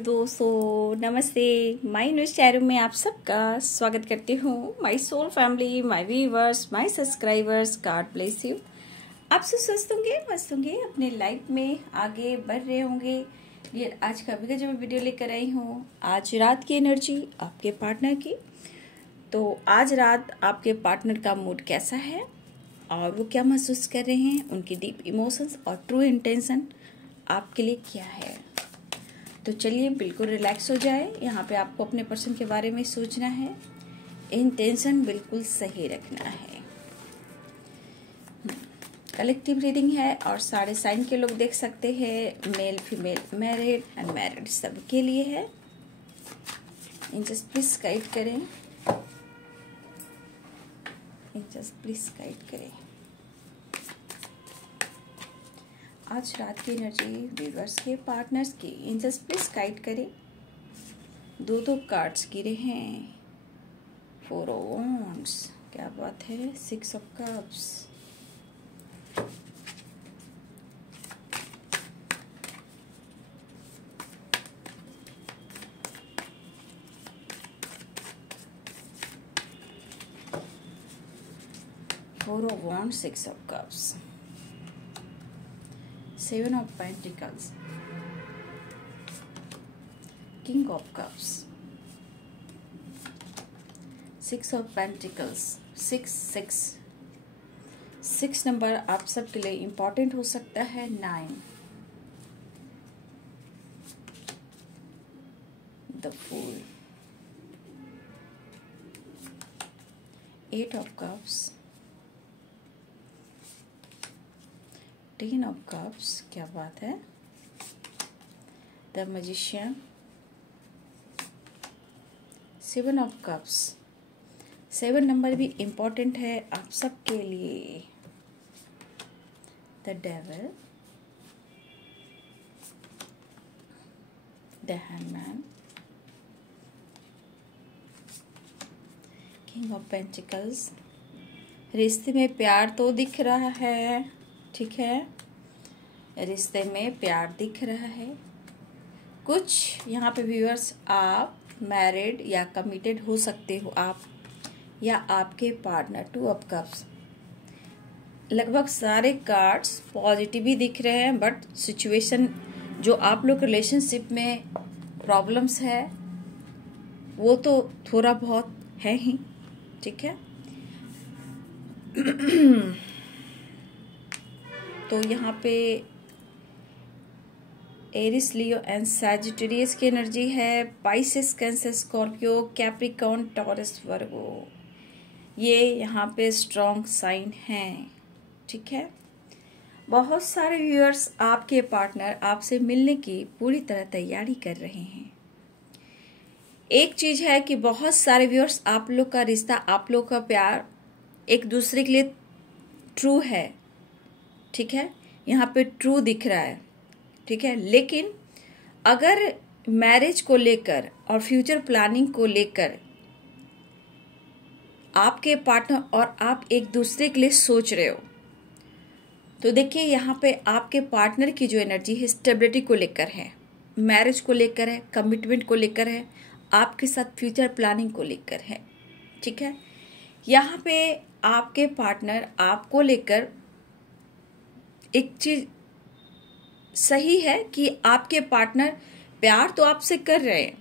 प्यारे दोस्तों, नमस्ते। माय न्यूज चैनल में आप सबका स्वागत करती हूँ। My soul family, my viewers, my subscribers, God bless you. आप सब स्वस्थ होंगे, मस्त होंगे, अपने लाइफ में आगे बढ़ रहे होंगे। ये आज का जो मैं वीडियो लेकर आई हूँ, आज रात की एनर्जी आपके पार्टनर की। तो आज रात आपके पार्टनर का मूड कैसा है और वो क्या महसूस कर रहे हैं, उनकी डीप इमोशंस और ट्रू इंटेंशन आपके लिए क्या है। तो चलिए बिल्कुल रिलैक्स हो जाए। यहाँ पे आपको अपने पर्सन के बारे में सोचना है, इंटेंशन बिल्कुल सही रखना है। कलेक्टिव रीडिंग है और सारे साइन के लोग देख सकते हैं, मेल फीमेल, मैरिड अनमैरिड सबके लिए है। जस्ट प्लीज गाइड करें, जस्ट प्लीज गाइड करें। आज रात की एनर्जी व्यूअर्स के पार्टनर्स की एंजल्स प्लीज गाइड करें। दो कार्ड्स गिरे हैं, 4 ऑफ वॉन्ड्स, क्या बात है, 6 of cups, four of wands, 6 of cups, 7 of Pentacles, King of Cups, 6 of Pentacles, 6 number आप सब के लिए इम्पोर्टेंट हो सकता है। 9, The Fool, 8 of Cups, 10 of Cups, क्या बात है, the magician, 7 of Cups, 7 number भी इम्पोर्टेंट है आप सबके लिए। The devil, the hangman, king of pentacles. रिश्ते में प्यार तो दिख रहा है, ठीक है, रिश्ते में प्यार दिख रहा है। कुछ यहाँ पे व्यूअर्स आप मैरिड या कमिटेड हो सकते हो, आप या आपके पार्टनर। 2 ऑफ कप्स, लगभग सारे कार्ड्स पॉजिटिव ही दिख रहे हैं, बट सिचुएशन जो आप लोग रिलेशनशिप में प्रॉब्लम्स है वो तो थोड़ा बहुत है ही, ठीक है। तो यहाँ पे एरिस, लियो एंड सैजिटेरियस की एनर्जी है। Pisces, Cancer, Scorpio, Capricorn, Taurus, Virgo, ये यहाँ पे स्ट्रॉन्ग साइन हैं, ठीक है। बहुत सारे व्यूअर्स आपके पार्टनर आपसे मिलने की पूरी तरह तैयारी कर रहे हैं। एक चीज है कि बहुत सारे व्यूअर्स आप लोग का रिश्ता, आप लोग का प्यार एक दूसरे के लिए ट्रू है, ठीक है, यहाँ पे ट्रू दिख रहा है, ठीक है। लेकिन अगर मैरिज को लेकर और फ्यूचर प्लानिंग को लेकर आपके पार्टनर और आप एक दूसरे के लिए सोच रहे हो, तो देखिए यहाँ पे आपके पार्टनर की जो एनर्जी है स्टेबिलिटी को लेकर है, मैरिज को लेकर है, कमिटमेंट को लेकर है, आपके साथ फ्यूचर प्लानिंग को लेकर है, ठीक है। यहाँ पे आपके पार्टनर आपको लेकर एक चीज सही है कि आपके पार्टनर प्यार तो आपसे कर रहे हैं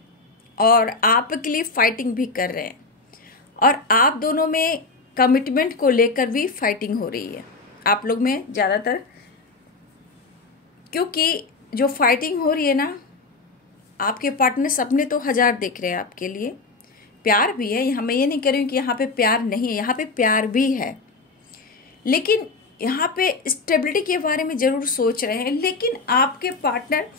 और आपके लिए फाइटिंग भी कर रहे हैं, और आप दोनों में कमिटमेंट को लेकर भी फाइटिंग हो रही है आप लोग में ज्यादातर। क्योंकि जो फाइटिंग हो रही है ना, आपके पार्टनर सपने तो 1000 देख रहे हैं आपके लिए, प्यार भी है। यहाँ मैं ये नहीं कह रही हूँ कि यहाँ पे प्यार नहीं है, यहाँ पे प्यार भी है, लेकिन यहाँ पे स्टेबिलिटी के बारे में जरूर सोच रहे हैं। लेकिन आपके पार्टनर,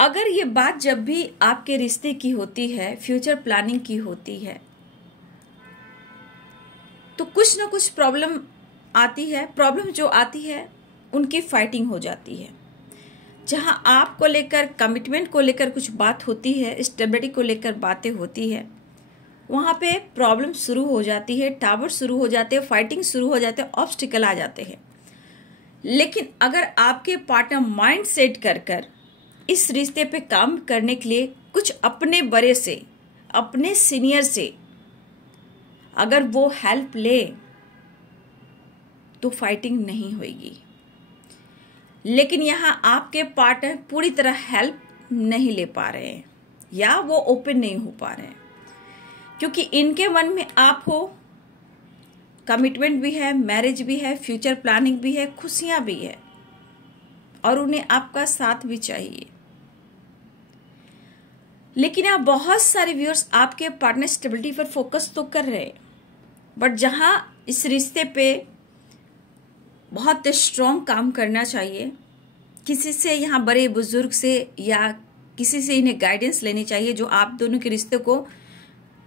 अगर ये बात जब भी आपके रिश्ते की होती है, फ्यूचर प्लानिंग की होती है, तो कुछ ना कुछ प्रॉब्लम आती है। प्रॉब्लम जो आती है उनकी फाइटिंग हो जाती है। जहां आपको लेकर, कमिटमेंट को लेकर कुछ बात होती है, स्टेबिलिटी को लेकर बातें होती है, वहां पे प्रॉब्लम शुरू हो जाती है, टावर शुरू हो जाते हैं, फाइटिंग शुरू हो जाते हैं, ऑब्स्टिकल आ जाते हैं। लेकिन अगर आपके पार्टनर माइंड सेट कर इस रिश्ते पे काम करने के लिए कुछ अपने बड़े से, अपने सीनियर से अगर वो हेल्प ले तो फाइटिंग नहीं होगी। लेकिन यहाँ आपके पार्टनर पूरी तरह हेल्प नहीं ले पा रहे हैं या वो ओपन नहीं हो पा रहे हैं, क्योंकि इनके मन में आप हो, कमिटमेंट भी है, मैरिज भी है, फ्यूचर प्लानिंग भी है, खुशियां भी है, और उन्हें आपका साथ भी चाहिए। लेकिन आप बहुत सारे व्यूअर्स आपके पार्टनर स्टेबिलिटी पर फोकस तो कर रहे हैं, बट जहां इस रिश्ते पे बहुत स्ट्रॉन्ग काम करना चाहिए, किसी से यहाँ बड़े बुजुर्ग से या किसी से इन्हें गाइडेंस लेनी चाहिए जो आप दोनों के रिश्ते को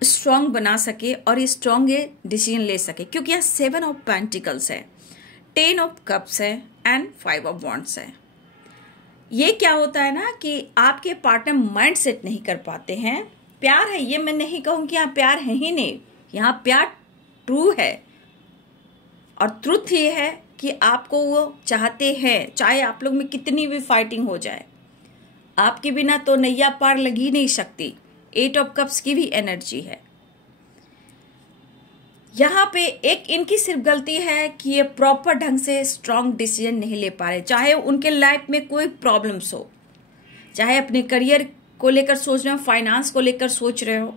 स्ट्रॉन्ग बना सके और स्ट्रॉन्ग डिसीजन ले सके। क्योंकि यहाँ 7 ऑफ पेंटिकल्स है, 10 ऑफ कप्स है एंड 5 ऑफ वॉन्ड्स है। ये क्या होता है ना कि आपके पार्टनर माइंड सेट नहीं कर पाते हैं। प्यार है, ये मैं नहीं कहूंगी यहाँ प्यार है ही नहीं, यहाँ प्यार ट्रू है, और ट्रुथ ये है कि आपको वो चाहते हैं, चाहे आप लोग में कितनी भी फाइटिंग हो जाए। आपके बिना तो नैया पार लग ही नहीं सकती। 8 ऑफ कप्स की भी एनर्जी है। यहाँ पे एक इनकी सिर्फ गलती है कि ये प्रॉपर ढंग से स्ट्रॉन्ग डिसीजन नहीं ले पा रहे, चाहे उनके लाइफ में कोई प्रॉब्लम्स हो, चाहे अपने करियर को लेकर सोच रहे हो, फाइनेंस को लेकर सोच रहे हो।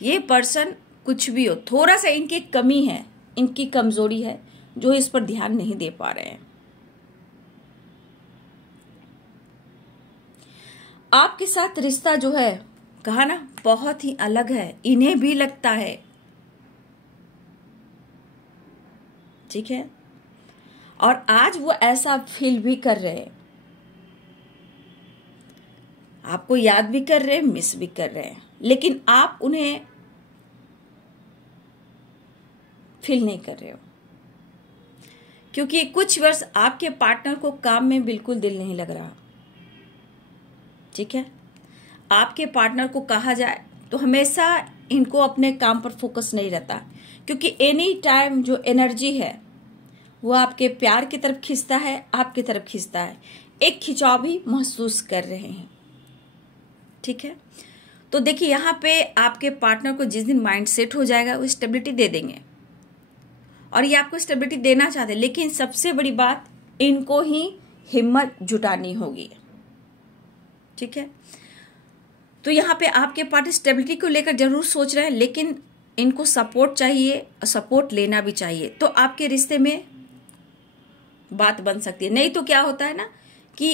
ये पर्सन कुछ भी हो, थोड़ा सा इनकी कमी है, इनकी कमजोरी है, जो इस पर ध्यान नहीं दे पा रहे हैं। आपके साथ रिश्ता जो है, कहा ना, बहुत ही अलग है, इन्हें भी लगता है, ठीक है, और आज वो ऐसा फील भी कर रहे हैं, आपको याद भी कर रहे हैं, मिस भी कर रहे हैं, लेकिन आप उन्हें फील नहीं कर रहे हो, क्योंकि कुछ वर्ष आपके पार्टनर को काम में बिल्कुल दिल नहीं लग रहा, ठीक है। आपके पार्टनर को कहा जाए तो हमेशा इनको अपने काम पर फोकस नहीं रहता, क्योंकि एनी टाइम जो एनर्जी है वो आपके प्यार की तरफ खींचता है, आपकी तरफ खींचता है, एक खिंचाव भी महसूस कर रहे हैं, ठीक है। तो देखिए यहाँ पे आपके पार्टनर को जिस दिन माइंड सेट हो जाएगा वो स्टेबिलिटी दे देंगे, और ये आपको स्टेबिलिटी देना चाहते हैं, लेकिन सबसे बड़ी बात इनको ही हिम्मत जुटानी होगी, ठीक है। तो यहाँ पे आपके पार्टनर स्टेबिलिटी को लेकर जरूर सोच रहे हैं, लेकिन इनको सपोर्ट चाहिए और सपोर्ट लेना भी चाहिए, तो आपके रिश्ते में बात बन सकती है। नहीं तो क्या होता है ना कि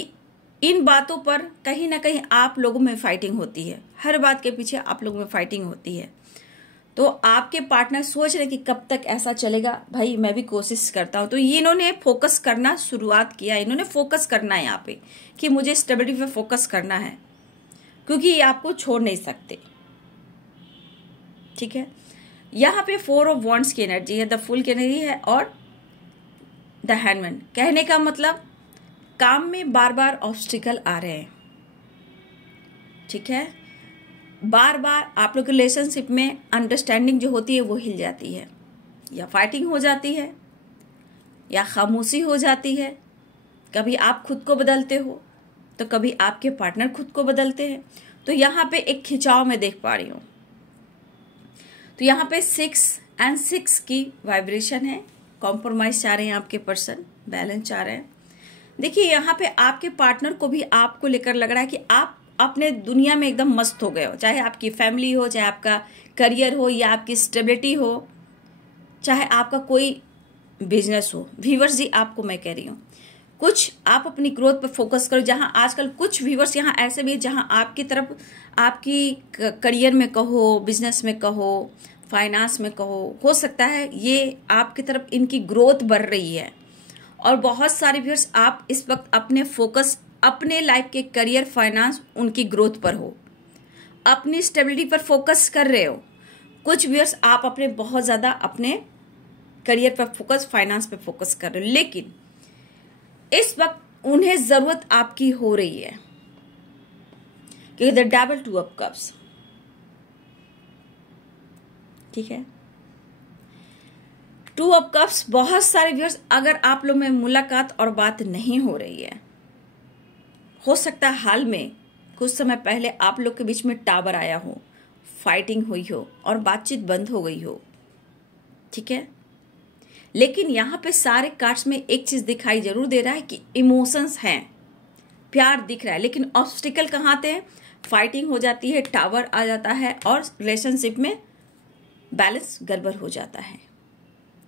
इन बातों पर कहीं ना कहीं आप लोगों में फाइटिंग होती है, हर बात के पीछे आप लोगों में फाइटिंग होती है। तो आपके पार्टनर सोच रहे कि कब तक ऐसा चलेगा, भाई मैं भी कोशिश करता हूं। तो इन्होंने फोकस करना शुरुआत किया, इन्होंने फोकस करना है यहाँ पे कि मुझे स्टेबिलिटी पे फोकस करना है, क्योंकि ये आपको छोड़ नहीं सकते, ठीक है। यहाँ पे 4 ऑफ वॉन्ड्स की एनर्जी है, द फुल की एनर्जी है, और द हैंडमैन। कहने का मतलब काम में बार बार ऑब्स्टिकल आ रहे हैं, ठीक है। बार बार आप लोग रिलेशनशिप में अंडरस्टैंडिंग जो होती है वो हिल जाती है, या फाइटिंग हो जाती है, या खामोशी हो जाती है। कभी आप खुद को बदलते हो तो कभी आपके पार्टनर खुद को बदलते हैं। तो यहाँ पे एक खिंचाव मैं देख पा रही हूँ। तो यहाँ पे 6 और 6 की वाइब्रेशन है, कॉम्प्रोमाइज चाह रहे हैं आपके पर्सन, बैलेंस चाह रहे हैं। देखिए यहाँ पे आपके पार्टनर को भी आपको लेकर लग रहा है कि आप अपने दुनिया में एकदम मस्त हो गए हो, चाहे आपकी फैमिली हो, चाहे आपका करियर हो, या आपकी स्टेबिलिटी हो, चाहे आपका कोई बिजनेस हो। व्यूअर्स जी आपको मैं कह रही हूँ, कुछ आप अपनी ग्रोथ पर फोकस करो। जहां आजकल कुछ व्यूअर्स यहाँ ऐसे भी जहां आपकी तरफ, आपकी करियर में कहो, बिजनेस में कहो, फाइनेंस में कहो, हो सकता है ये आपकी तरफ इनकी ग्रोथ बढ़ रही है। और बहुत सारे व्यूअर्स आप इस वक्त अपने फोकस अपने लाइफ के करियर, फाइनेंस, उनकी ग्रोथ पर हो, अपनी स्टेबिलिटी पर फोकस कर रहे हो। कुछ व्यूअर्स आप अपने बहुत ज्यादा अपने करियर पर फोकस, फाइनेंस पर फोकस कर रहे हो, लेकिन इस वक्त उन्हें जरूरत आपकी हो रही है, क्योंकि द डबल 2 ऑफ कप्स, ठीक है। 2 ऑफ कप्स, बहुत सारे व्यूअर्स, अगर आप लोग में मुलाकात और बात नहीं हो रही है, हो सकता है हाल में कुछ समय पहले आप लोग के बीच में टावर आया हो, फाइटिंग हुई हो और बातचीत बंद हो गई हो, ठीक है। लेकिन यहाँ पे सारे कार्ड्स में एक चीज दिखाई जरूर दे रहा है कि इमोशंस हैं, प्यार दिख रहा है, लेकिन ऑब्स्टिकल कहाँ आते हैं? फाइटिंग हो जाती है, टावर आ जाता है और रिलेशनशिप में बैलेंस गड़बड़ हो जाता है,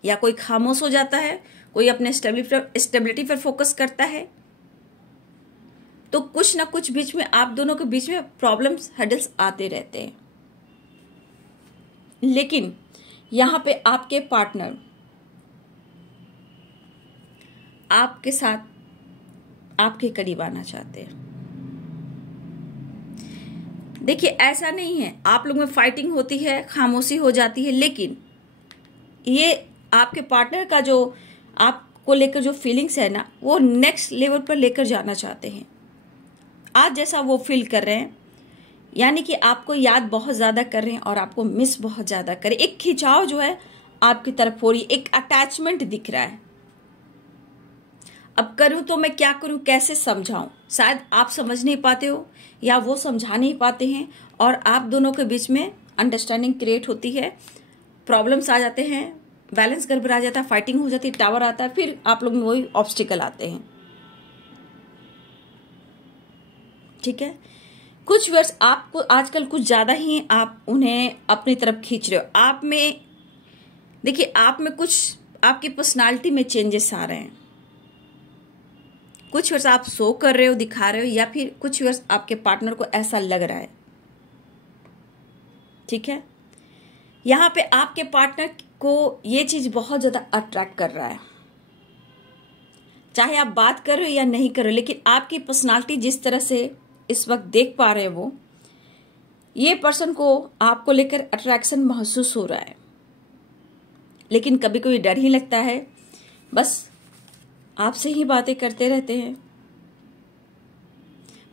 या कोई खामोश हो जाता है, कोई अपने स्टेबिलिटी पर फोकस करता है। तो कुछ ना कुछ बीच में आप दोनों के बीच में प्रॉब्लम्स, हर्डल्स आते रहते हैं। लेकिन यहां पे आपके पार्टनर आपके साथ आपके करीब आना चाहते हैं। देखिए, ऐसा नहीं है आप लोग में फाइटिंग होती है, खामोशी हो जाती है, लेकिन ये आपके पार्टनर का जो आपको लेकर जो फीलिंग्स है ना, वो नेक्स्ट लेवल पर लेकर जाना चाहते हैं। आज जैसा वो फील कर रहे हैं, यानी कि आपको याद बहुत ज्यादा कर रहे हैं और आपको मिस बहुत ज्यादा कर रहे हैं। एक खिंचाव जो है आपकी तरफ हो रही है, एक अटैचमेंट दिख रहा है। अब करूं तो मैं क्या करूं, कैसे समझाऊं? शायद आप समझ नहीं पाते हो या वो समझा नहीं पाते हैं, और आप दोनों के बीच में अंडरस्टैंडिंग क्रिएट होती है, प्रॉब्लम्स आ जाते हैं, बैलेंस गड़बड़ा आ जाता है, फाइटिंग हो जाती है, टावर आता है, फिर आप लोग में वही ऑब्स्टिकल आते हैं, ठीक है। कुछ वर्ष आपको आजकल कुछ ज्यादा ही आप उन्हें अपनी तरफ खींच रहे हो। आप में देखिए, आप में कुछ आपकी पर्सनालिटी में चेंजेस आ रहे हैं। कुछ वर्ष आप शो कर रहे हो, दिखा रहे हो, या फिर कुछ वर्ष आपके पार्टनर को ऐसा लग रहा है, ठीक है। यहां पे आपके पार्टनर को ये चीज बहुत ज्यादा अट्रैक्ट कर रहा है, चाहे आप बात कर रहे हो या नहीं कर रहे हो, लेकिन आपकी पर्सनालिटी जिस तरह से इस वक्त देख पा रहे हो, ये पर्सन को आपको लेकर अट्रैक्शन महसूस हो रहा है। लेकिन कभी कभी डर ही लगता है, बस आपसे ही बातें करते रहते हैं।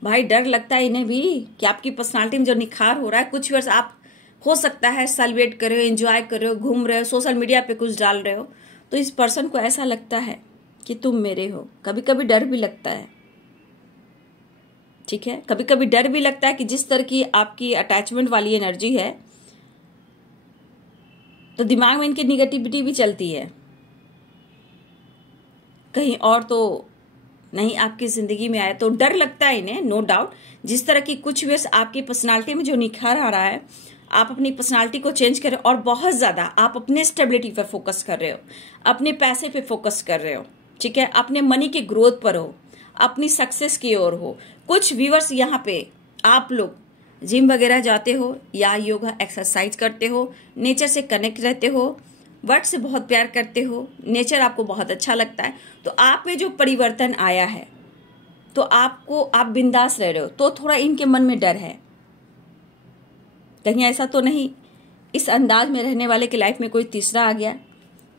भाई, डर लगता है इन्हें भी कि आपकी पर्सनालिटी में जो निखार हो रहा है, कुछ वर्ष आप हो सकता है सेलिब्रेट कर रहे हो, एंजॉय कर रहे हो, घूम रहे हो, सोशल मीडिया पे कुछ डाल रहे हो, तो इस पर्सन को ऐसा लगता है कि तुम मेरे हो। कभी कभी डर भी लगता है, ठीक है। कभी कभी डर भी लगता है कि जिस तरह की आपकी अटैचमेंट वाली एनर्जी है, तो दिमाग में इनकी निगेटिविटी भी चलती है, कहीं और तो नहीं आपकी जिंदगी में आए, तो डर लगता है इन्हें, नो डाउट। जिस तरह की कुछ वर्ष आपकी पर्सनालिटी में जो निखार आ रहा है, आप अपनी पर्सनालिटी को चेंज कर रहे हो और बहुत ज्यादा आप अपने स्टेबिलिटी पर फोकस कर रहे हो, अपने पैसे पे फोकस कर रहे हो, ठीक है, अपने मनी के ग्रोथ पर हो, अपनी सक्सेस की ओर हो। कुछ व्यूअर्स यहाँ पे आप लोग जिम वगैरह जाते हो या योगा एक्सरसाइज करते हो, नेचर से कनेक्ट रहते हो, बर्ड से बहुत प्यार करते हो, नेचर आपको बहुत अच्छा लगता है, तो आप में जो परिवर्तन आया है, तो आप बिंदास रह रहे हो, तो थोड़ा इनके मन में डर है, कहीं ऐसा तो नहीं इस अंदाज में रहने वाले की लाइफ में कोई तीसरा आ गया।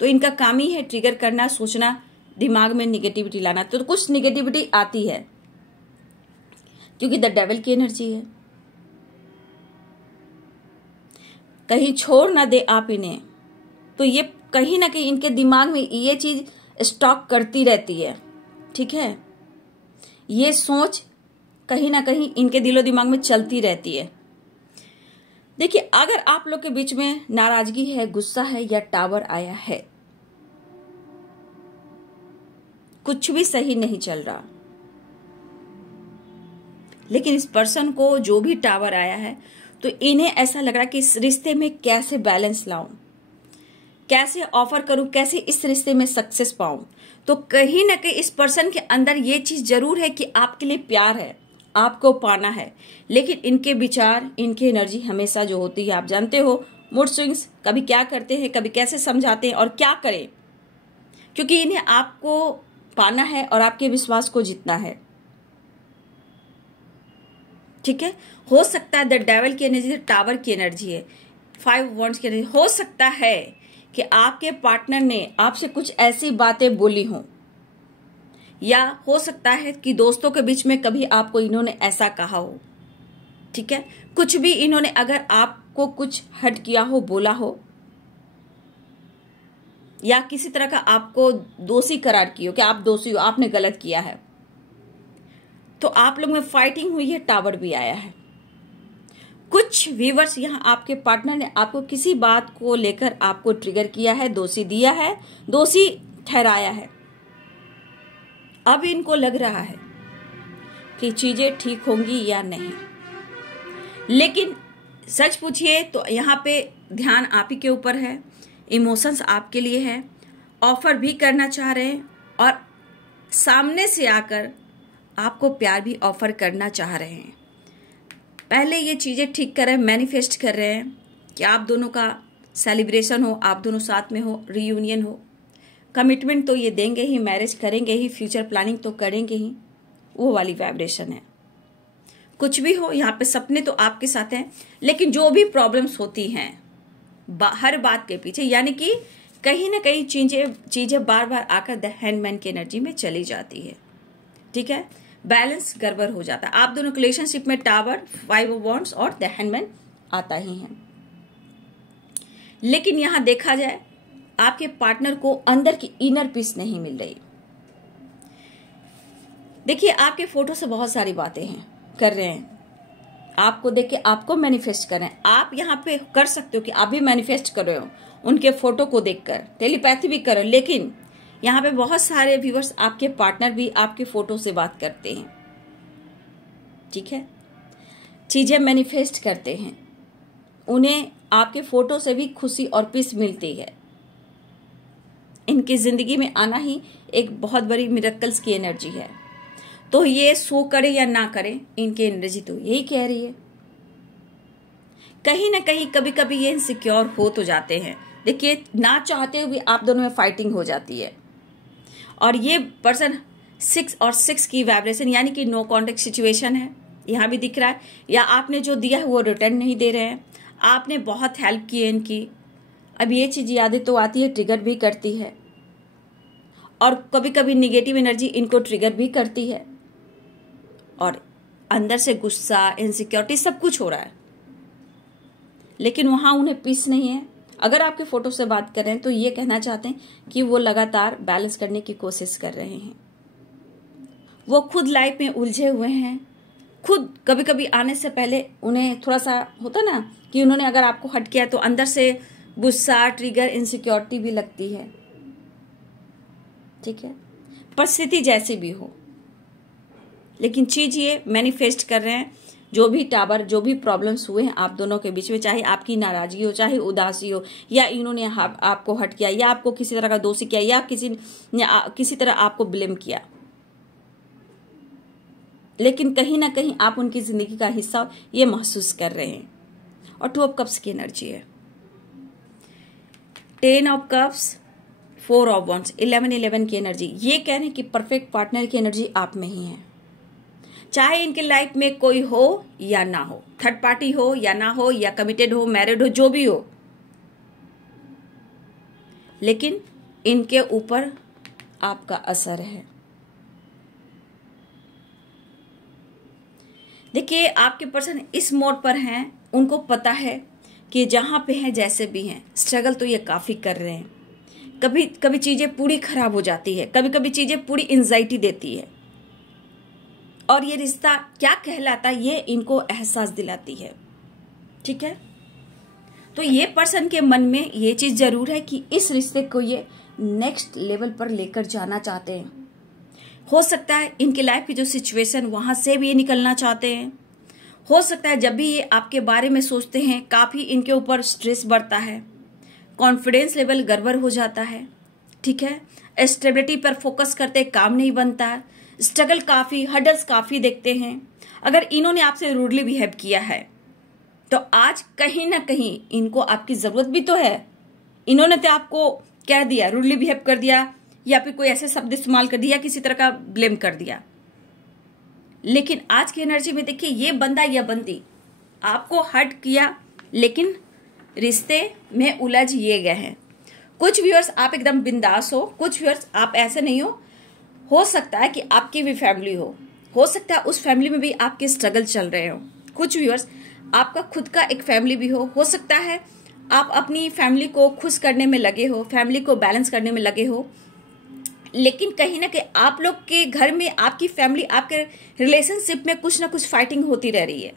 तो इनका काम ही है ट्रिगर करना, सोचना, दिमाग में निगेटिविटी लाना। तो कुछ निगेटिविटी आती है क्योंकि द डेविल की एनर्जी है, कहीं छोड़ ना दे आप इन्हें, तो ये कहीं ना कहीं इनके दिमाग में ये चीज स्टॉक करती रहती है, ठीक है। ये सोच कहीं ना कहीं इनके दिलो दिमाग में चलती रहती है। देखिए, अगर आप लोग के बीच में नाराजगी है, गुस्सा है या टावर आया है, कुछ भी सही नहीं चल रहा, लेकिन इस पर्सन को जो भी टावर आया है, तो इन्हें ऐसा लग रहा है कि इस रिश्ते में कैसे बैलेंस लाऊं, कैसे ऑफर करूं, कैसे इस रिश्ते में सक्सेस पाऊं। तो कहीं ना कहीं इस पर्सन के अंदर ये चीज जरूर है कि आपके लिए प्यार है, आपको पाना है, लेकिन इनके विचार, इनकी एनर्जी हमेशा जो होती है, आप जानते हो, मूड स्विंग्स, कभी क्या करते हैं, कभी कैसे समझाते हैं और क्या करें, क्योंकि इन्हें आपको पाना है और आपके विश्वास को जीतना है, ठीक है। हो सकता है द डेविल की एनर्जी टावर की एनर्जी है, 5 वॉन्ड्स की एनर्जी। हो सकता है कि आपके पार्टनर ने आपसे कुछ ऐसी बातें बोली हों, या हो सकता है कि दोस्तों के बीच में कभी आपको इन्होंने ऐसा कहा हो, ठीक है। कुछ भी इन्होंने अगर आपको कुछ हर्ट किया हो, बोला हो, या किसी तरह का आपको दोषी करार किया हो कि आप दोषी हो, आपने गलत किया है, तो आप लोग में फाइटिंग हुई है, टावर भी आया है। कुछ व्यूअर्स यहाँ आपके पार्टनर ने आपको किसी बात को लेकर आपको ट्रिगर किया है, दोषी दिया है, दोषी ठहराया है। अब इनको लग रहा है कि चीजें ठीक होंगी या नहीं, लेकिन सच पूछिए तो यहाँ पे ध्यान आप ही के ऊपर है, इमोशंस आपके लिए है, ऑफर भी करना चाह रहे हैं और सामने से आकर आपको प्यार भी ऑफर करना चाह रहे हैं। पहले ये चीजें ठीक कर रहे हैं, मैनिफेस्ट कर रहे हैं कि आप दोनों का सेलिब्रेशन हो, आप दोनों साथ में हो, रियूनियन हो। कमिटमेंट तो ये देंगे ही, मैरिज करेंगे ही, फ्यूचर प्लानिंग तो करेंगे ही, वो वाली वाइब्रेशन है। कुछ भी हो, यहाँ पे सपने तो आपके साथ हैं, लेकिन जो भी प्रॉब्लम्स होती हैं हर बात के पीछे, यानी कि कहीं ना कहीं चीजें बार बार आकर द हैंडमैन की एनर्जी में चली जाती है। ठीक है, बैलेंस गड़बड़ हो जाता है। आप दोनों रिलेशनशिप में टावर, 5 ऑफ वॉन्ड्स और द हैंडमैन आता ही है। लेकिन यहां देखा जाए आपके पार्टनर को अंदर की इनर पीस नहीं मिल रही। देखिए, आपके फोटो से बहुत सारी बातें हैं, कर रहे हैं, आपको देख के आपको मैनिफेस्ट कर रहे हैं। आप यहाँ पे कर सकते हो कि आप भी मैनिफेस्ट कर रहे हो उनके फोटो को देखकर, टेलीपैथी भी करो। लेकिन यहाँ पे बहुत सारे व्यूअर्स, आपके पार्टनर भी आपके फोटो से बात करते हैं। ठीक है, चीजें मैनिफेस्ट करते हैं, उन्हें आपके फोटो से भी खुशी और पीस मिलती है। इनकी जिंदगी में आना ही एक बहुत बड़ी मिरेकल्स की एनर्जी है। तो ये शो करे या ना करे, इनकी एनर्जी तो यही कह रही है। कहीं ना कहीं कभी कभी ये इनसिक्योर हो तो जाते हैं। देखिए, ना चाहते हुए आप दोनों में फाइटिंग हो जाती है। और ये पर्सन 6 और 6 की वाइब्रेशन, यानी कि नो कॉन्टेक्ट सिचुएशन है, यहां भी दिख रहा है। या आपने जो दिया है वो रिटर्न नहीं दे रहे हैं, आपने बहुत हेल्प की है इनकी। अब ये चीज यादें तो आती है, ट्रिगर भी करती है, और कभी कभी निगेटिव एनर्जी इनको ट्रिगर भी करती है, और अंदर से गुस्सा, इनसिक्योरिटी सब कुछ हो रहा है। लेकिन वहां उन्हें पीस नहीं है। अगर आपके फोटो से बात कर रहे हैं तो ये कहना चाहते हैं कि वो लगातार बैलेंस करने की कोशिश कर रहे हैं। वो खुद लाइफ में उलझे हुए हैं। खुद कभी कभी आने से पहले उन्हें थोड़ा सा होता ना कि उन्होंने अगर आपको हट किया तो अंदर से गुस्सा, ट्रिगर, इनसिक्योरिटी भी लगती है। ठीक है, परिस्थिति जैसी भी हो, लेकिन चीज ये मैनिफेस्ट कर रहे हैं। जो भी टावर, जो भी प्रॉब्लम्स हुए हैं आप दोनों के बीच में, चाहे आपकी नाराजगी हो, चाहे उदासी हो, या इन्होंने आपको हट किया, या आपको किसी तरह का दोषी किया, या किसी तरह आपको ब्लेम किया, लेकिन कहीं ना कहीं आप उनकी जिंदगी का हिस्सा ये महसूस कर रहे हैं। और 2 ऑफ कप्स की एनर्जी है, 10 ऑफ कप्स, 4 ऑफ वॉन्ड्स, 11 की एनर्जी। ये कह रहे हैं कि परफेक्ट पार्टनर की एनर्जी आप में ही है। चाहे इनके लाइफ में कोई हो या ना हो, थर्ड पार्टी हो या ना हो, या कमिटेड हो, मैरिड हो, जो भी हो, लेकिन इनके ऊपर आपका असर है। देखिए, आपके पर्सन इस मोड पर हैं, उनको पता है कि जहां पे हैं, जैसे भी हैं, स्ट्रगल तो ये काफी कर रहे हैं। कभी कभी चीजें पूरी खराब हो जाती है, कभी कभी चीजें पूरी एंजाइटी देती है, और ये रिश्ता क्या कहलाता है ये इनको एहसास दिलाती है। ठीक है, तो ये पर्सन के मन में ये चीज जरूर है कि इस रिश्ते को ये नेक्स्ट लेवल पर लेकर जाना चाहते हैं। हो सकता है इनके लाइफ की जो सिचुएशन, वहां से भी ये निकलना चाहते हैं। हो सकता है जब भी ये आपके बारे में सोचते हैं, काफी इनके ऊपर स्ट्रेस बढ़ता है, कॉन्फिडेंस लेवल गड़बड़ हो जाता है। ठीक है, स्टेबिलिटी पर फोकस करते काम नहीं बनता है, स्ट्रगल काफी, हर्डल्स काफी देखते हैं। अगर इन्होंने आपसे रूडली बिहेव किया है तो आज कहीं ना कहीं इनको आपकी जरूरत भी तो है। इन्होंने तो आपको कह दिया, रूडली बिहेव कर दिया, या फिर कोई ऐसे शब्द इस्तेमाल कर दिया, किसी तरह का ब्लेम कर दिया। लेकिन आज की एनर्जी में देखिए, ये बंदा या बंदी आपको हर्ट किया, लेकिन रिश्ते में उलझ ये गए हैं। कुछ व्यूअर्स आप एकदम बिंदास हो, कुछ व्यूअर्स आप ऐसे नहीं हो सकता है कि आपकी भी फैमिली हो सकता है उस फैमिली में भी आपके स्ट्रगल चल रहे हो। कुछ व्यूअर्स आपका खुद का एक फैमिली भी हो सकता है आप अपनी फैमिली को खुश करने में लगे हो, फैमिली को बैलेंस करने में लगे हो, लेकिन कहीं ना कहीं आप लोग के घर में, आपकी फैमिली, आपके रिलेशनशिप में कुछ ना कुछ फाइटिंग होती रह रही है,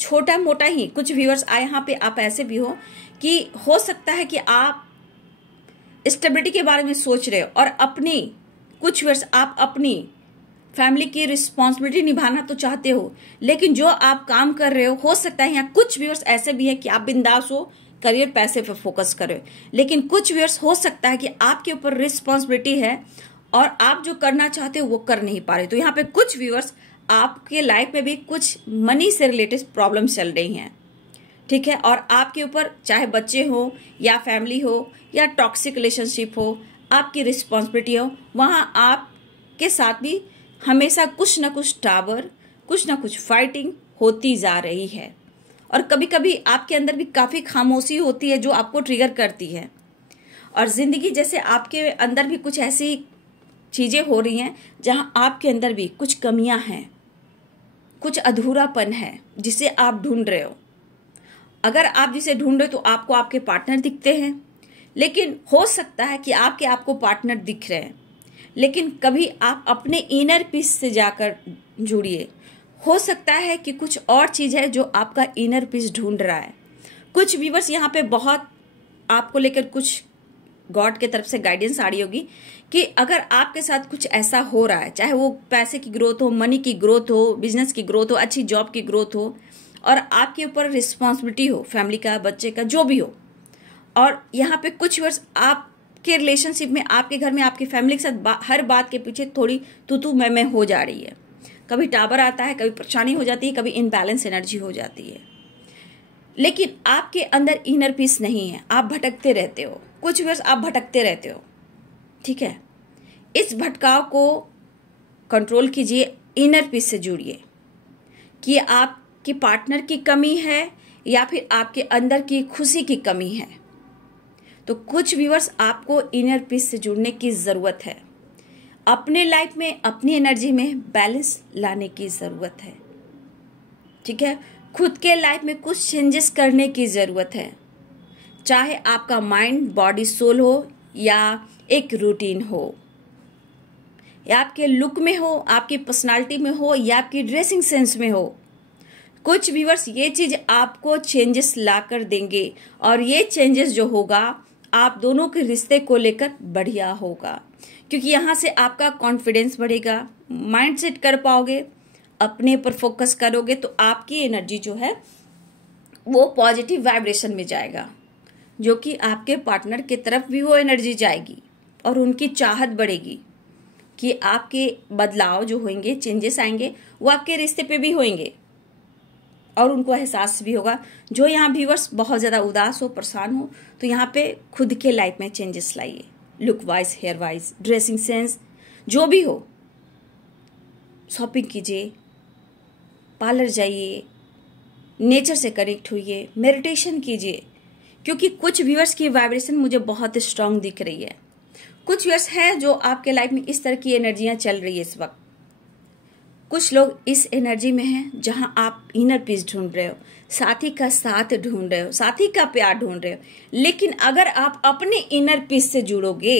छोटा मोटा ही। कुछ व्यूअर्स यहाँ पे आप ऐसे भी हो कि हो सकता है कि आप स्टेबिलिटी के बारे में सोच रहे हो और अपनी, कुछ व्यूअर्स आप अपनी फैमिली की रिस्पॉन्सिबिलिटी निभाना तो चाहते हो, लेकिन जो आप काम कर रहे हो सकता है यहाँ कुछ व्यूअर्स ऐसे भी है कि आप बिंदास हो, करियर पैसे पर फोकस करो, लेकिन कुछ व्यूअर्स हो सकता है कि आपके ऊपर रिस्पॉन्सिबिलिटी है और आप जो करना चाहते हो वो कर नहीं पा रहे। तो यहाँ पे कुछ व्यूअर्स आपके लाइफ में भी कुछ मनी से रिलेटेड प्रॉब्लम चल रही हैं, ठीक है। और आपके ऊपर चाहे बच्चे हो या फैमिली हो या टॉक्सिक रिलेशनशिप हो, आपकी रिस्पॉन्सिबिलिटी हो, वहां आपके साथ भी हमेशा कुछ ना कुछ टावर, कुछ ना कुछ फाइटिंग होती जा रही है। और कभी कभी आपके अंदर भी काफी खामोशी होती है जो आपको ट्रिगर करती है। और जिंदगी जैसे आपके अंदर भी कुछ ऐसी चीजें हो रही हैं जहां आपके अंदर भी कुछ कमियां हैं, कुछ अधूरापन है जिसे आप ढूंढ रहे हो। अगर आप जिसे ढूंढ रहे हो तो आपको आपके पार्टनर दिखते हैं, लेकिन हो सकता है कि आपको पार्टनर दिख रहे हैं, लेकिन कभी आप अपने इनर पीस से जाकर जुड़िए। हो सकता है कि कुछ और चीज है जो आपका इनर पीस ढूंढ रहा है। कुछ व्यूअर्स यहाँ पे बहुत आपको लेकर कुछ गॉड के तरफ से गाइडेंस आ रही होगी कि अगर आपके साथ कुछ ऐसा हो रहा है, चाहे वो पैसे की ग्रोथ हो, मनी की ग्रोथ हो, बिजनेस की ग्रोथ हो, अच्छी जॉब की ग्रोथ हो, और आपके ऊपर रिस्पॉन्सिबिलिटी हो, फैमिली का, बच्चे का, जो भी हो, और यहाँ पे कुछ वर्ष आपके रिलेशनशिप में, आपके घर में, आपकी फैमिली के साथ हर बात के पीछे थोड़ी तू मैं हो जा रही है। कभी टावर आता है, कभी परेशानी हो जाती है, कभी इनबैलेंस एनर्जी हो जाती है, लेकिन आपके अंदर इनर पीस नहीं है, आप भटकते रहते हो। कुछ वर्ष आप भटकते रहते हो, ठीक है। इस भटकाव को कंट्रोल कीजिए, इनर पीस से जुड़िए कि आपकी पार्टनर की कमी है या फिर आपके अंदर की खुशी की कमी है। तो कुछ व्यूअर्स आपको इनर पीस से जुड़ने की जरूरत है, अपने लाइफ में, अपनी एनर्जी में बैलेंस लाने की जरूरत है, ठीक है। खुद के लाइफ में कुछ चेंजेस करने की जरूरत है, चाहे आपका माइंड, बॉडी, सोल हो या एक रूटीन हो, या आपके लुक में हो, आपकी पर्सनालिटी में हो, या आपकी ड्रेसिंग सेंस में हो। कुछ व्यूअर्स ये चीज आपको चेंजेस ला कर देंगे, और ये चेंजेस जो होगा आप दोनों के रिश्ते को लेकर बढ़िया होगा, क्योंकि यहाँ से आपका कॉन्फिडेंस बढ़ेगा, माइंड सेट कर पाओगे, अपने पर फोकस करोगे, तो आपकी एनर्जी जो है वो पॉजिटिव वाइब्रेशन में जाएगा, जो कि आपके पार्टनर की तरफ भी वो एनर्जी जाएगी और उनकी चाहत बढ़ेगी कि आपके बदलाव जो होंगे, चेंजेस आएंगे, वो आपके रिश्ते पे भी होंगे, और उनको एहसास भी होगा। जो यहाँ व्यूअर्स बहुत ज्यादा उदास हो, परेशान हो, तो यहाँ पे खुद के लाइफ में चेंजेस लाइए, look wise, hair wise, dressing sense, जो भी हो। शॉपिंग कीजिए, पार्लर जाइए, नेचर से कनेक्ट होइए, मेडिटेशन कीजिए, क्योंकि कुछ व्यूअर्स की वाइब्रेशन मुझे बहुत स्ट्रांग दिख रही है। कुछ व्यूअर्स है जो आपके लाइफ में इस तरह की एनर्जियां चल रही है इस वक्त। कुछ लोग इस एनर्जी में हैं जहां आप इनर पीस ढूंढ रहे हो, साथी का साथ ढूंढ रहे हो, साथी का प्यार ढूंढ रहे हो, लेकिन अगर आप अपने इनर पीस से जुड़ोगे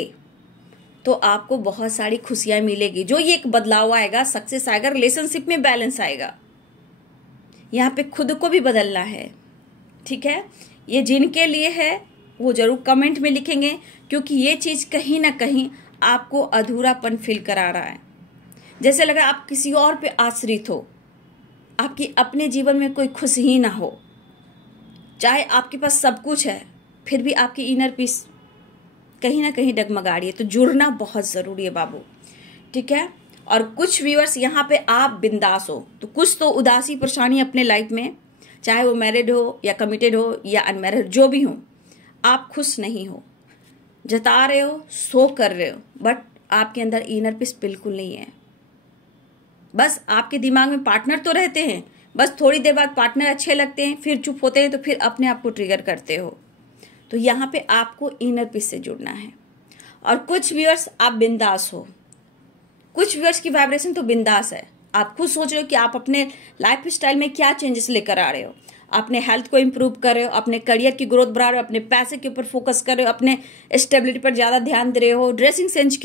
तो आपको बहुत सारी खुशियां मिलेगी, जो ये एक बदलाव आएगा, सक्सेस आएगा, रिलेशनशिप में बैलेंस आएगा। यहाँ पे खुद को भी बदलना है, ठीक है। ये जिनके लिए है वो जरूर कमेंट में लिखेंगे, क्योंकि ये चीज कहीं ना कहीं आपको अधूरापन फील करा रहा है, जैसे लग रहा है आप किसी और पे आश्रित हो, आपकी अपने जीवन में कोई खुशी ही ना हो, चाहे आपके पास सब कुछ है, फिर भी आपकी इनर पीस कहीं ना कहीं डगमगा रही है। तो जुड़ना बहुत जरूरी है बाबू, ठीक है। और कुछ व्यूअर्स यहाँ पे आप बिंदास हो, तो कुछ तो उदासी, परेशानी अपने लाइफ में, चाहे वो मैरिड हो या कमिटेड हो या अनमैरिड, जो भी हो, आप खुश नहीं हो, जता रहे हो, शो कर रहे हो, बट आपके अंदर इनर पीस बिल्कुल नहीं है। बस आपके दिमाग में पार्टनर तो रहते हैं, बस थोड़ी देर बाद पार्टनर अच्छे लगते हैं, फिर चुप होते हैं, तो फिर अपने आप को ट्रिगर करते हो। तो यहाँ पे आपको इनर पीस से जुड़ना है। और कुछ व्यूअर्स आप बिंदास हो, कुछ व्यूअर्स की वाइब्रेशन तो बिंदास है, आप खुद सोच रहे हो कि आप अपने लाइफ स्टाइल में क्या चेंजेस लेकर आ रहे हो, अपने हेल्थ को इम्प्रूव कर रहे हो, अपने करियर की ग्रोथ बढ़ा रहे हो, अपने पैसे के ऊपर फोकस कर रहे हो, अपने स्टेबिलिटी पर ज्यादा ध्यान दे रहे हो, ड्रेसिंग चेंज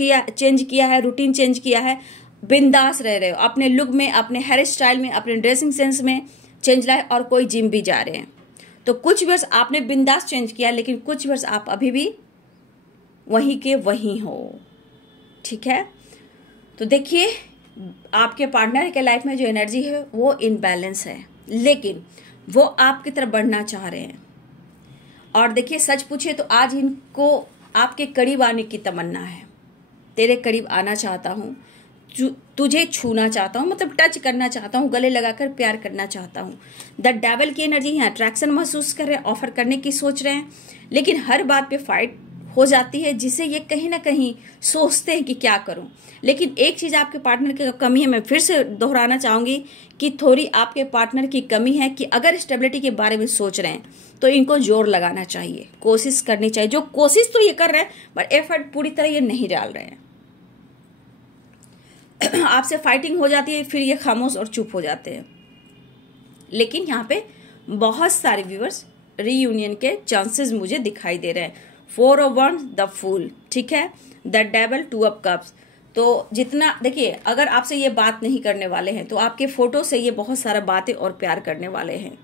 किया है, रूटीन चेंज किया है, बिंदास रह रहे हो, अपने लुक में, अपने हेयर स्टाइल में, अपने ड्रेसिंग सेंस में चेंज लाए और कोई जिम भी जा रहे हैं। तो कुछ वर्ष आपने बिंदास चेंज किया, लेकिन कुछ वर्ष आप अभी भी वहीं के वहीं हो। ठीक है, तो देखिए आपके पार्टनर के लाइफ में जो एनर्जी है वो इनबैलेंस है, लेकिन वो आपकी तरफ बढ़ना चाह रहे हैं। और देखिए सच पूछिए तो आज इनको आपके करीब आने की तमन्ना है। तेरे करीब आना चाहता हूँ, तुझे छूना चाहता हूँ, मतलब टच करना चाहता हूँ, गले लगाकर प्यार करना चाहता हूँ। द डेविल की एनर्जी है, अट्रैक्शन महसूस कर रहे हैं, ऑफर करने की सोच रहे हैं, लेकिन हर बात पे फाइट हो जाती है, जिसे ये कहीं ना कहीं सोचते हैं कि क्या करूं। लेकिन एक चीज आपके पार्टनर की कमी है, मैं फिर से दोहराना चाहूंगी कि थोड़ी आपके पार्टनर की कमी है कि अगर स्टेबिलिटी के बारे में सोच रहे हैं तो इनको जोर लगाना चाहिए, कोशिश करनी चाहिए। जो कोशिश तो ये कर रहे हैं बट एफर्ट पूरी तरह ये नहीं डाल रहे हैं। आपसे फाइटिंग हो जाती है, फिर ये खामोश और चुप हो जाते हैं। लेकिन यहाँ पे बहुत सारे व्यूअर्स रीयूनियन के चांसेस मुझे दिखाई दे रहे हैं। 4 of Wands, द फूल, ठीक है, द डेविल, 2 of Cups। तो जितना देखिए, अगर आपसे ये बात नहीं करने वाले हैं तो आपके फोटो से ये बहुत सारा बातें और प्यार करने वाले हैं।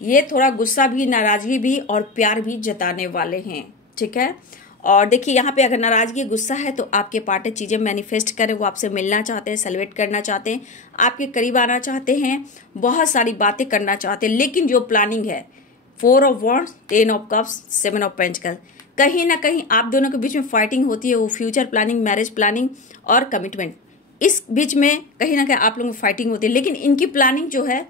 ये थोड़ा गुस्सा भी, नाराजगी भी और प्यार भी जताने वाले हैं। ठीक है, और देखिए यहाँ पे अगर नाराजगी, गुस्सा है तो आपके पार्टनर चीजें मैनिफेस्ट करें, वो आपसे मिलना चाहते हैं, सेलिब्रेट करना चाहते हैं, आपके करीब आना चाहते हैं, बहुत सारी बातें करना चाहते हैं। लेकिन जो प्लानिंग है, 4 of Wands, 10 of Cups, 7 of Pentacles, कहीं ना कहीं आप दोनों के बीच में फाइटिंग होती है। वो फ्यूचर प्लानिंग, मैरिज प्लानिंग और कमिटमेंट, इस बीच में कहीं ना कहीं आप लोगों में फाइटिंग होती है। लेकिन इनकी प्लानिंग जो है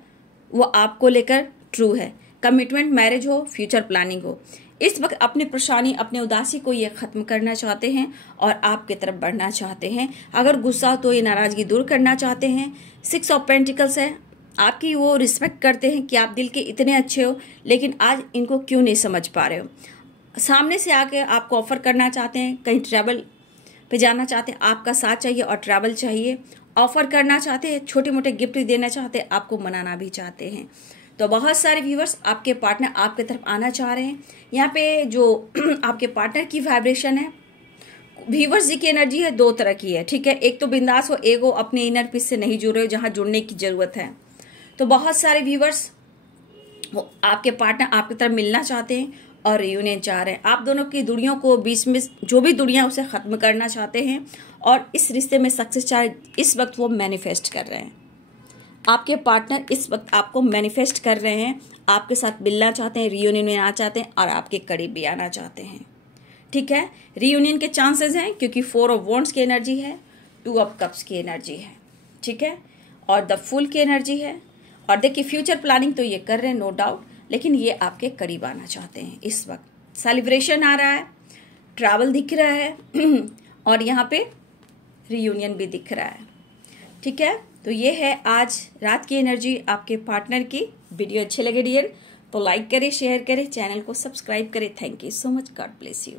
वो आपको लेकर ट्रू है। कमिटमेंट, मैरिज हो, फ्यूचर प्लानिंग हो, इस वक्त अपनी परेशानी, अपने उदासी को ये खत्म करना चाहते हैं और आपकी तरफ बढ़ना चाहते हैं। अगर गुस्सा हो तो ये नाराजगी दूर करना चाहते हैं। 6 of Pentacles है, आपकी वो रिस्पेक्ट करते हैं कि आप दिल के इतने अच्छे हो, लेकिन आज इनको क्यों नहीं समझ पा रहे हो। सामने से आके आपको ऑफर करना चाहते हैं, कहीं ट्रैवल पे जाना चाहते हैं, आपका साथ चाहिए और ट्रैवल चाहिए, ऑफर करना चाहते हैं, छोटे मोटे गिफ्ट देना चाहते हैं, आपको मनाना भी चाहते हैं। तो बहुत सारे व्यूवर्स आपके पार्टनर आपके तरफ आना चाह रहे हैं। यहाँ पे जो आपके पार्टनर की वाइब्रेशन है, व्यूवर्स जी की एनर्जी है, 2 तरह की है। ठीक है, एक तो बिंदास हो, एगो अपने इनर पीस से नहीं जुड़ रहे हो, जहां जुड़ने की जरूरत है। तो बहुत सारे व्यूवर्स आपके पार्टनर आपकी तरफ मिलना चाहते हैं और रियूनियन चाह रहे हैं। आप दोनों की दूरियों को, बीच में जो भी दूरियां, उसे खत्म करना चाहते हैं और इस रिश्ते में सक्सेस चाह, इस वक्त वो मैनिफेस्ट कर रहे हैं। आपके पार्टनर इस वक्त आपको मैनिफेस्ट कर रहे हैं, आपके साथ मिलना चाहते हैं, रियूनियन में आना चाहते हैं और आपके करीब भी आना चाहते हैं। ठीक है, रियूनियन के चांसेस हैं क्योंकि 4 of Wands की एनर्जी है, 2 of Cups की एनर्जी है। ठीक है, और द फूल की एनर्जी है। और देखिए फ्यूचर प्लानिंग तो ये कर रहे हैं, नो डाउट, लेकिन ये आपके करीब आना चाहते हैं। इस वक्त सेलिब्रेशन आ रहा है, ट्रैवल दिख रहा है और यहाँ पे रियूनियन भी दिख रहा है। ठीक है, तो ये है आज रात की एनर्जी आपके पार्टनर की। वीडियो अच्छे लगे डियर तो लाइक करें, शेयर करें, चैनल को सब्सक्राइब करें। Thank you so much, God bless you.